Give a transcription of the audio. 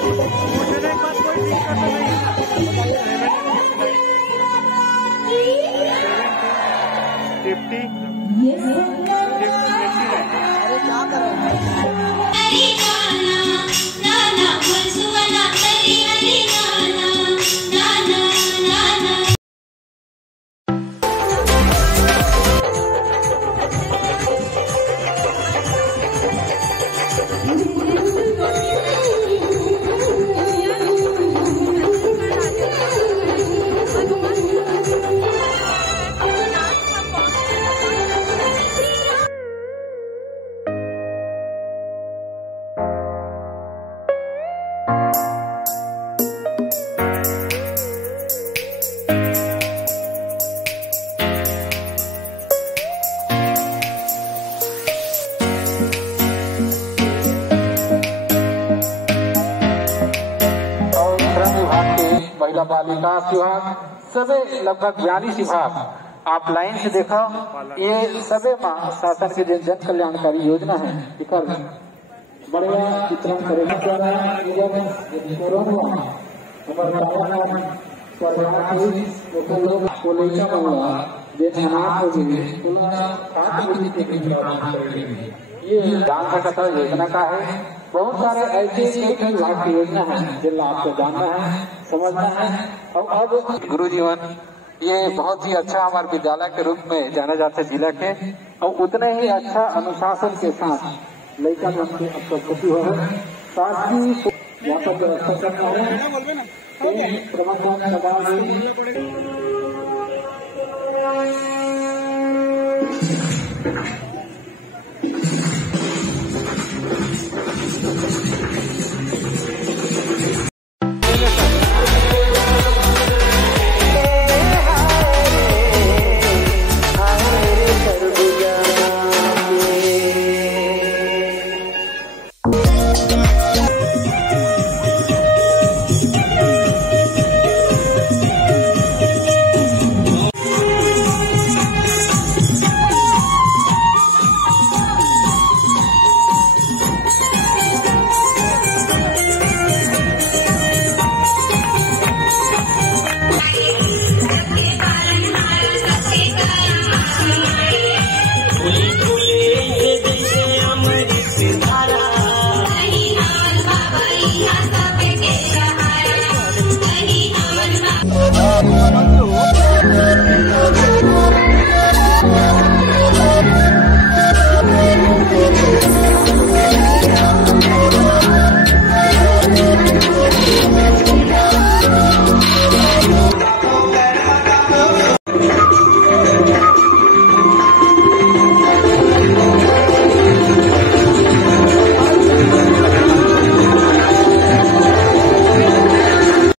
पूछने के बाद कोई दिक्कत नहीं है। 50 अरे क्या कर रहे हैं? महिला बाल विकास विभाग सभी लगभग 42 विभाग आप लाइन से देखो, ये सभी शासन की जन कल्याणकारी योजना है। बढ़िया वितरण करेगा ये दान सकता योजना का है। बहुत सारे ऐसे विभाग की योजना है जिनका आपको जानना है, समझना है। और अब गुरु जीवन ये बहुत ही अच्छा हमारे विद्यालय के रूप में जाना जाता है जिला के, और उतने ही अच्छा अनुशासन के साथ लड़का मन की प्रस्तुति हो साथ ही यहाँ पर व्यवस्था करना है प्रबंधन